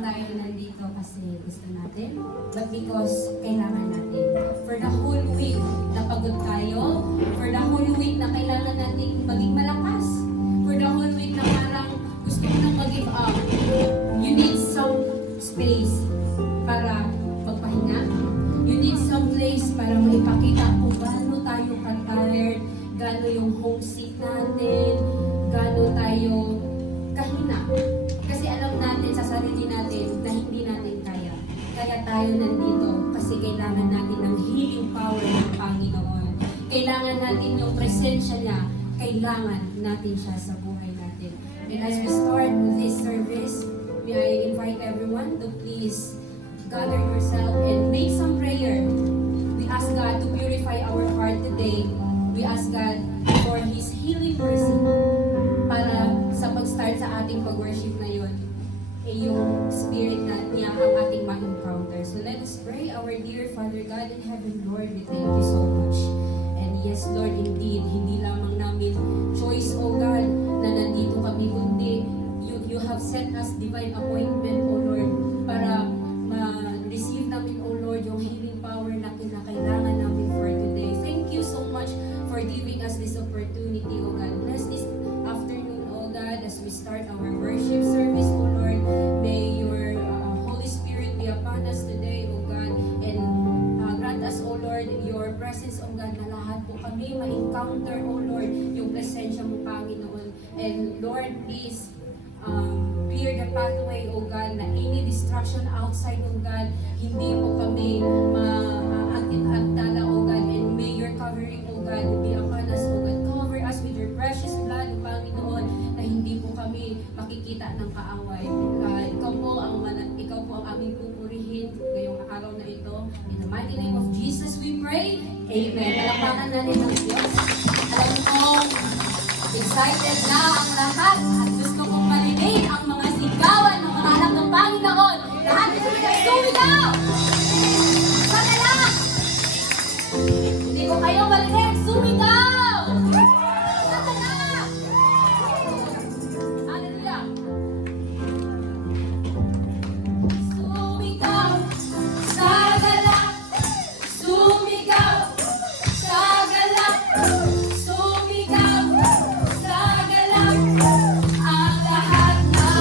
lang tayo nandito kasi gusto natin, but because kailangan natin. For the whole week na pagod tayo, for the whole week na kailangan natin maging malakas, for the whole week na parang gusto mo nang mag-give up, you need some space para magpahinga. You need some place para maipakita kung gaano tayo ka-tired, gaano yung homesick natin, gaano tayo kahina. Kasi alam natin sa sarili natin na hindi natin kaya. Kaya tayo nandito kasi kailangan natin ng healing power ng Panginoon. Kailangan natin yung presensya niya. Kailangan natin siya sa buhay natin. And as we start this service, may I invite everyone to please gather yourself and make some prayer. We ask God to purify our heart today. We ask God for His healing mercy para sa pag-start sa ating pag-worship na yun, yung spirit na niya ang ating ma-encounter. So let us pray. Our dear Father God in heaven, Lord, we thank you so much. And yes, Lord, indeed, hindi lamang namin choice, O God, na nandito kami, kundi you have set us divine appointment, O Lord, para ma-receive namin, O Lord, yung healing power na kinakailangan namin for today. Thank you so much for giving us this opportunity, O God. Bless this afternoon, O God, as we start our worship service, O Lord. May your Holy Spirit be upon us today, O God, and grant us, O Lord, your presence, O God, na lahat po kami ma-encounter, O Lord, yung presensya mo, Panginoon. And Lord, please, clear the pathway, O God, na any distraction outside, O God, hindi po kami ma-atid-atala, O God, and may your covering, O God, be upon us, O God. Cover us with your precious blood, O Panginoon, na hindi po kami makikita ng kaaway. Ikaw po ang aming pupurihin ngayong araw na ito. In the mighty name of Jesus we pray. Amen. Palakpakan natin ng Diyos. Alam ko, excited na ang lahat at gusto kong marinig ang mga sigawan ng mga anak ng Panginoon. Lahat sumigaw! Sana lang! Hindi ko kayo marinig, sumigaw! Sana lang! Hallelujah! Sumigaw sa galak! Sumigaw sa galak! Sumigaw sa galak! Ang lahat ng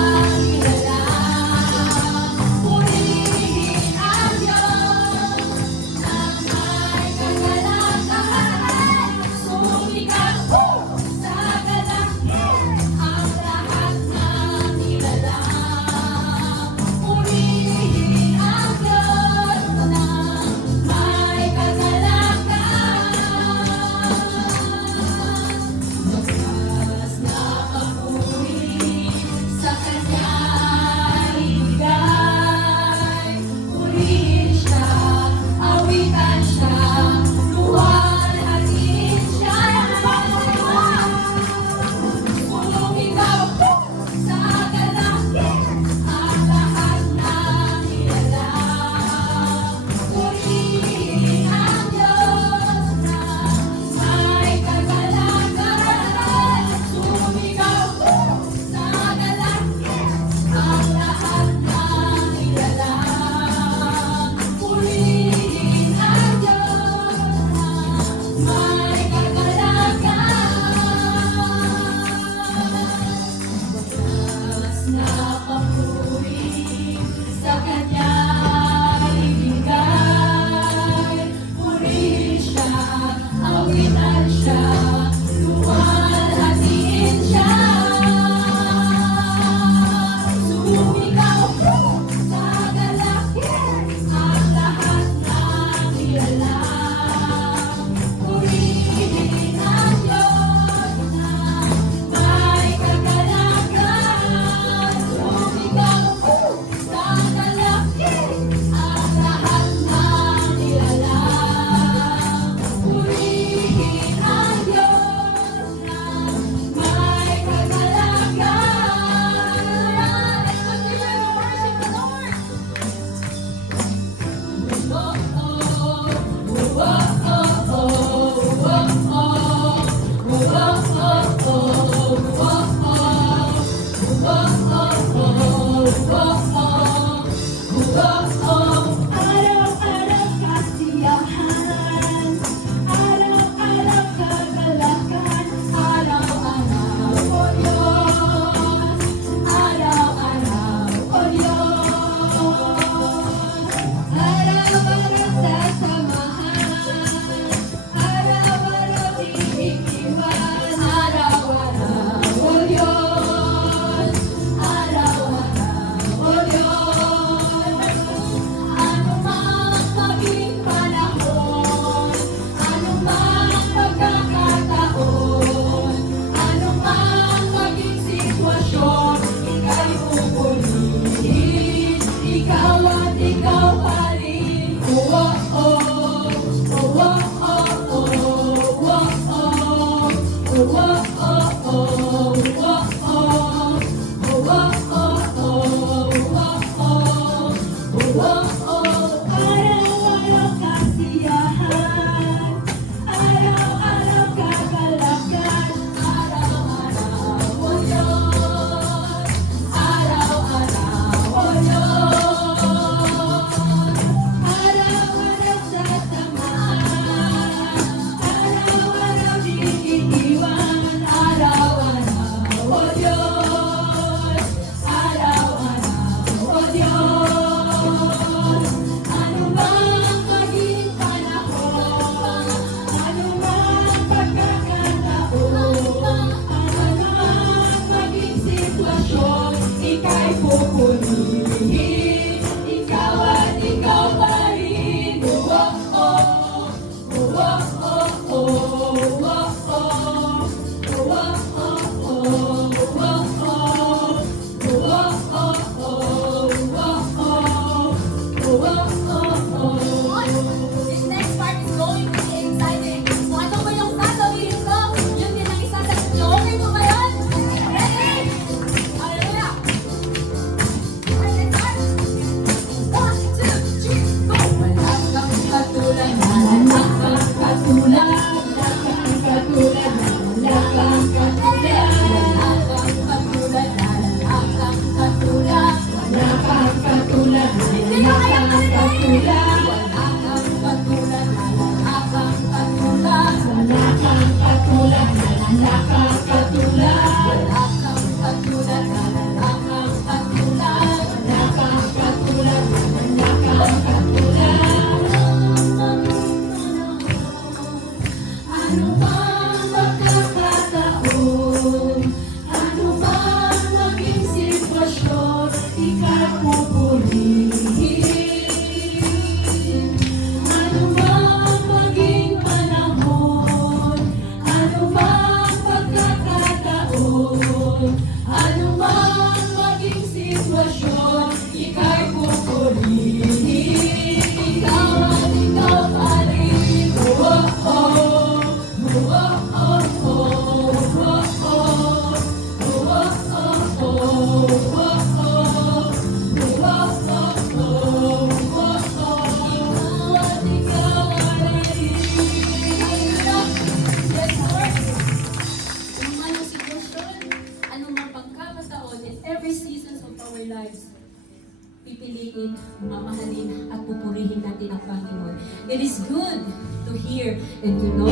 papurihin natin ang Panginoon. It is good to hear and to know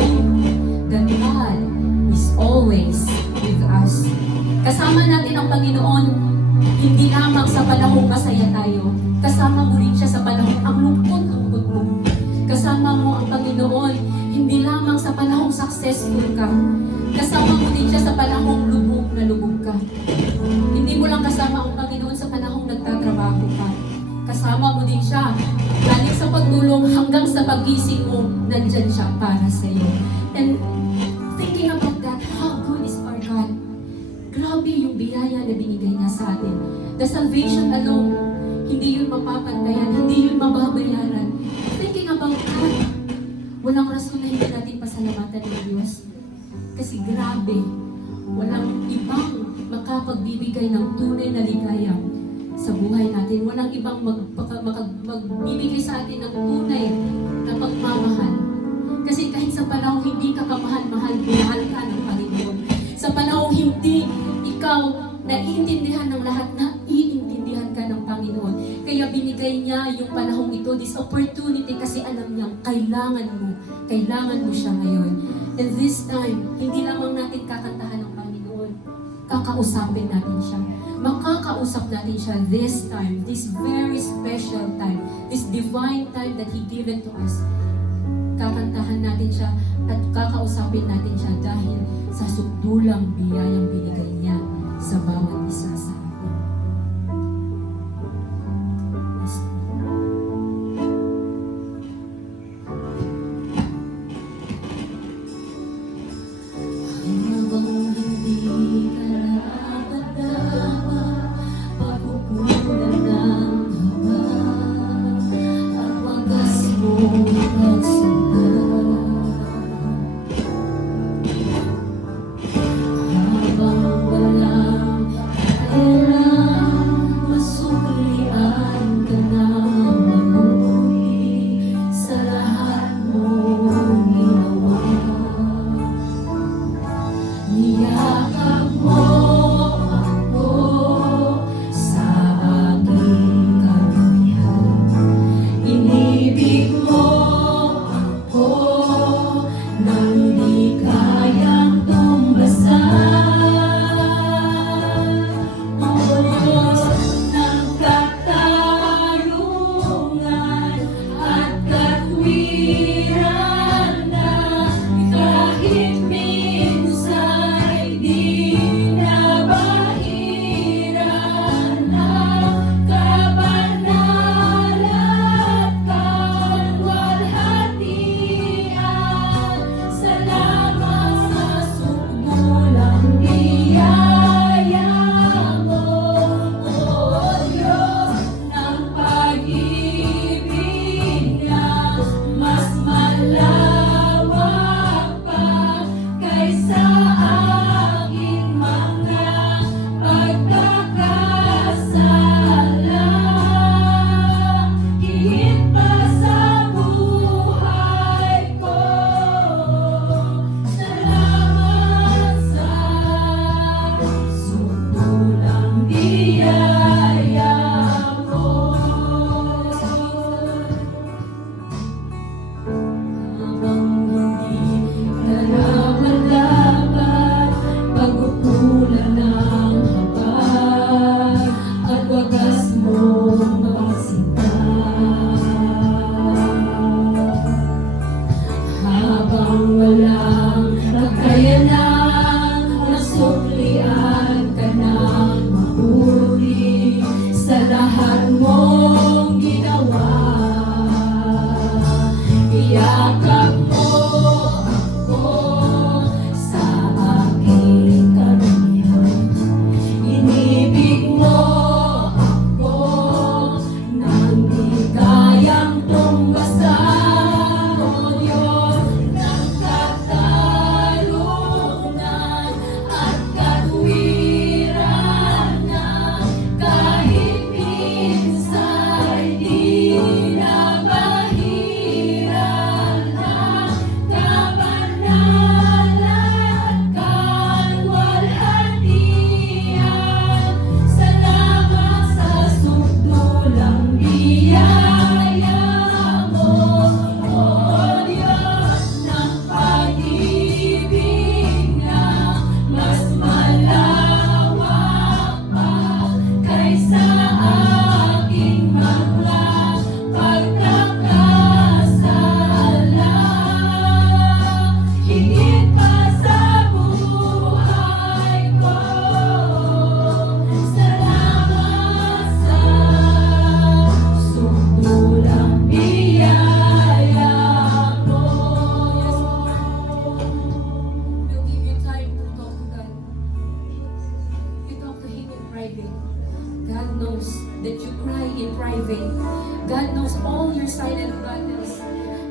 that God is always with us. Kasama natin ang Panginoon, hindi lamang sa panahong masaya tayo. Kasama mo rin siya sa panahong ang lungkot-lungkot mo. Kasama mo ang Panginoon, hindi lamang sa panahong successful ka. Kasama mo din siya sa panahong lubog na lubog ka. Hindi mo lang kasama ang Panginoon sa panahong nagtatrabaho ka. Kasama mo din siya. Galing sa pagtulong hanggang sa pagising mo, nandyan siya para sa iyo. And thinking about that, how good is our God? Grabe yung biyaya na binigay niya sa atin. The salvation alone, hindi yun mapapantayan, hindi yun mababayaran. Thinking about that, walang rason na hindi natin pasalamatan ng Diyos. Kasi grabe, walang ibang makapagbibigay ng tunay na ligaya sa buhay natin. Walang ibang magbibigay sa atin ng tunay na pagmamahal. Kasi kahit sa panahong hindi ka kamahal-mahal, mahal ka ng Panginoon. Sa panahong hindi ikaw naiintindihan ng lahat, naiintindihan ka ng Panginoon. Kaya binigay niya yung panahong ito, this opportunity, kasi alam niya, kailangan mo siya ngayon. And this time, hindi lamang natin kakantahan ng Panginoon, kakausapin natin siya. Makakausap natin siya this time, this very special time, this divine time that He given to us. Kakantahan natin siya at kakausapin natin siya dahil sa sukdulang biyayang binigay niya sa bawat isa sa atin. Habang hindi karapat-dapat, pagkukulan ng haba, at wagas mo magsundan. Habang walang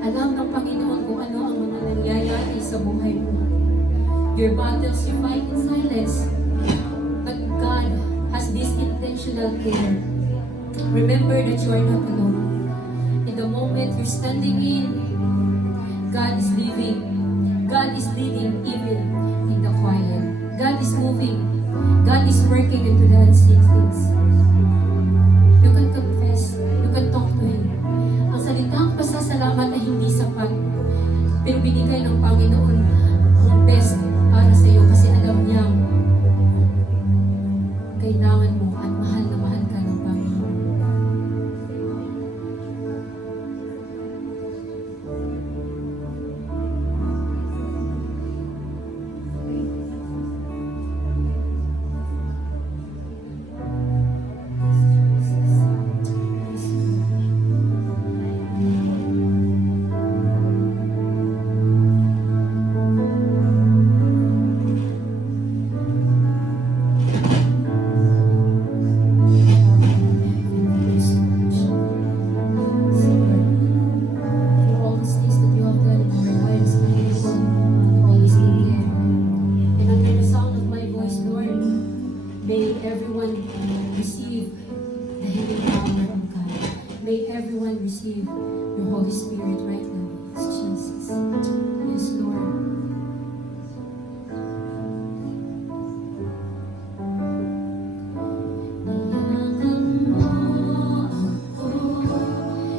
Alam ng Panginoon kung ano ang mga nangyayari sa buhay mo. Your battles you fight in silence, but God has this intentional care. Remember that you are not alone. In the moment you're standing in, God is living. God is leading even in the quiet. God is moving. God is working into the unseen things. You can confess. You can talk to Him. Ang salitang pasasalamat ay hindi sapat. Pero binigay ng Panginoon ang best para sa iyo kasi alam niyang kailangan mo at mahal na mahal ka ng Panginoon. May everyone receive the healing power of God. May everyone receive the Holy Spirit right now. Yes, Jesus. Yes, Lord. Niyakan mo ako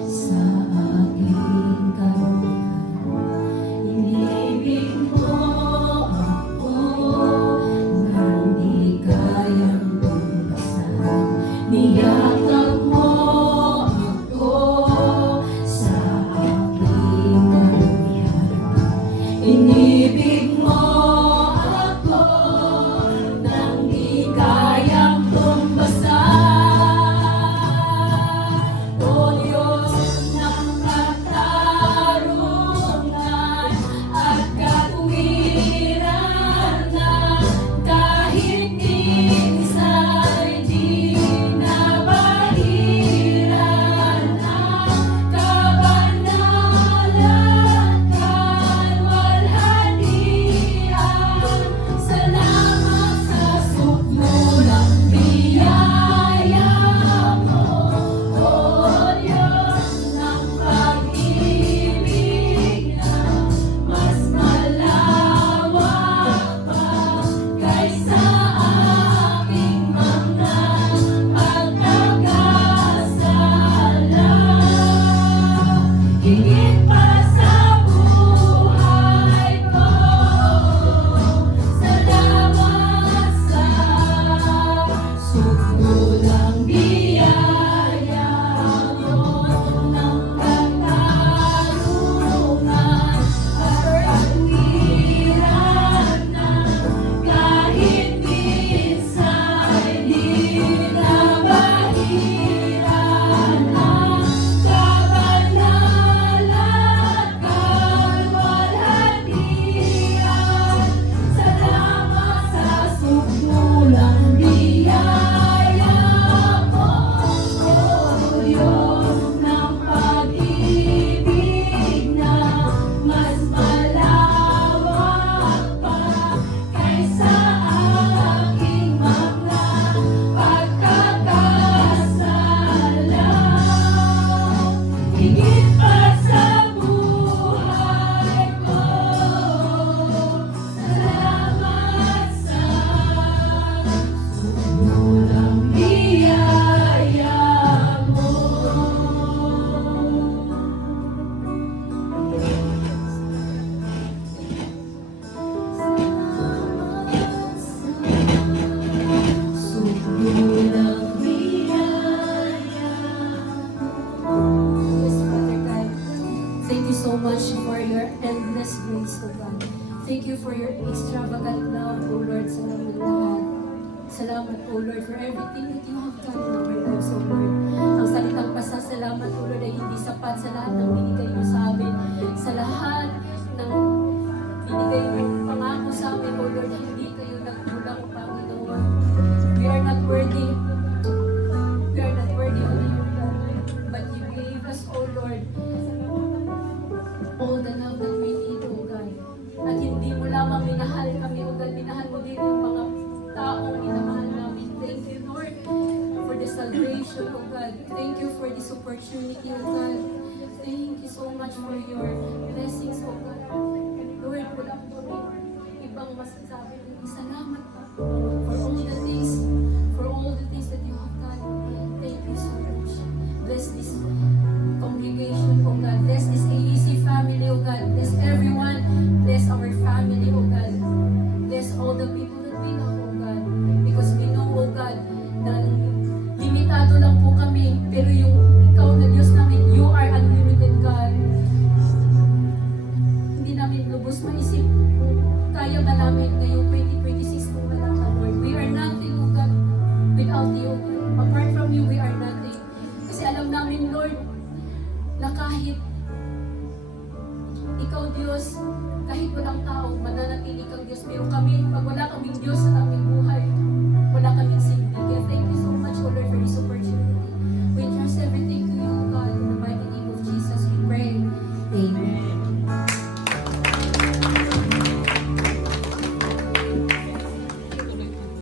sa aking karuyan. Inibig mo ako nang di kayang lumasan. Niyakap mo ako sa aking karuyan. Inibig mo ako nang di kayang lumbasan. O Diyos ng katarungan at katuwiran na kahit minsa'y di nabahiran ng kabanalan kalwalhatian. Salamat sa sukmulang biyaya mo, O Diyos ng pag-ibig na mas malawak pa kaysa aking mga pagkakasala. Higit pa sa buhay ko, salamat sa sukmulang biyaya mo ng katarungan at katuwiran na kahit minsa'y di nabahiran ng kabanalan kalwalhatian. Salamat sa sukmulang biyaya mo, O Diyos ng pag-ibig na mas malawak pa kaysa aking mga pagkakasala. Higit pa sa buhay ko, salamat sa sukmulang biyaya mo. Sukmulang biyaya mo. Yes, Father God. Thank you so much for your endless grace, O God. Thank you for your extravagant love, O Lord, sa aming lahat. Salamat, O Lord, for everything that you have done in our lives, O Lord. Ang salitang pasasalamat, O Lord, ay hindi sapat sa lahat ng binigay mo sa amin. Sa lahat ng binigay mo pangako sa amin, O Lord, na hindi kayo nagkulang, Panginoon. We are not worthy. We are not worthy of your love. But you gave us, O Lord, opportunity, O God. Thank you so much for your blessings, O God. Lord, wala po ibang masasabi kundi salamat po for all the things, that you have done. Thank you so much. Bless this congregation, O God. Bless this AEC family, O God. Bless everyone. Bless our family, O God. Bless all the people that we know, O God. Because we know, O God, na limitado lang po kami, pero yung ikaw na Diyos namin, you are unlimited, God. Hindi namin lubos maisip kaya ba namin ngayong 2026 kung wala ka, Lord. We are nothing, O God, without you. Apart from you, we are nothing. Kasi alam namin, Lord, na kahit ikaw, Diyos, kahit walang tao, mananatili kang Diyos. Pero kami, pag wala kaming Diyos sa aming buhay, wala kaming